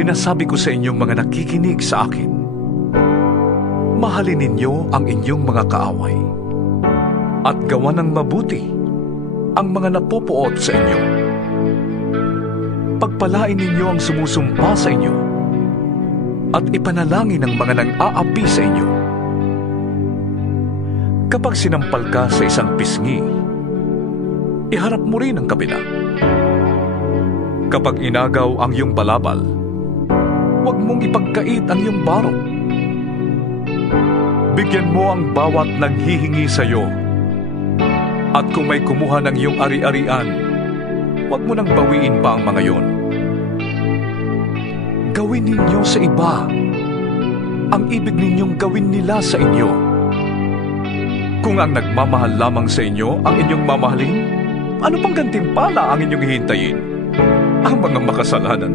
Sinasabi ko sa inyong mga nakikinig sa akin, mahalin ninyo ang inyong mga kaaway at gawa ng mabuti ang mga napupuot sa inyo. Pagpalain ninyo ang sumusumpa sa inyo at ipanalangin ang mga nang-aapi sa inyo. Kapag sinampal ka sa isang pisngi, iharap mo rin ang kabila. Kapag inagaw ang iyong balabal, huwag mong ipagkait ang iyong barong. Bigyan mo ang bawat nanghihingi sa iyo. At kung may kumuha ng iyong ari-arian, huwag mo nang bawiin pa ang mga yon. Gawin ninyo sa iba ang ibig ninyong gawin nila sa inyo. Kung ang nagmamahal lamang sa inyo ang inyong mamahalin, ano pang gantimpala ang inyong hihintayin? Ang mga makasalanan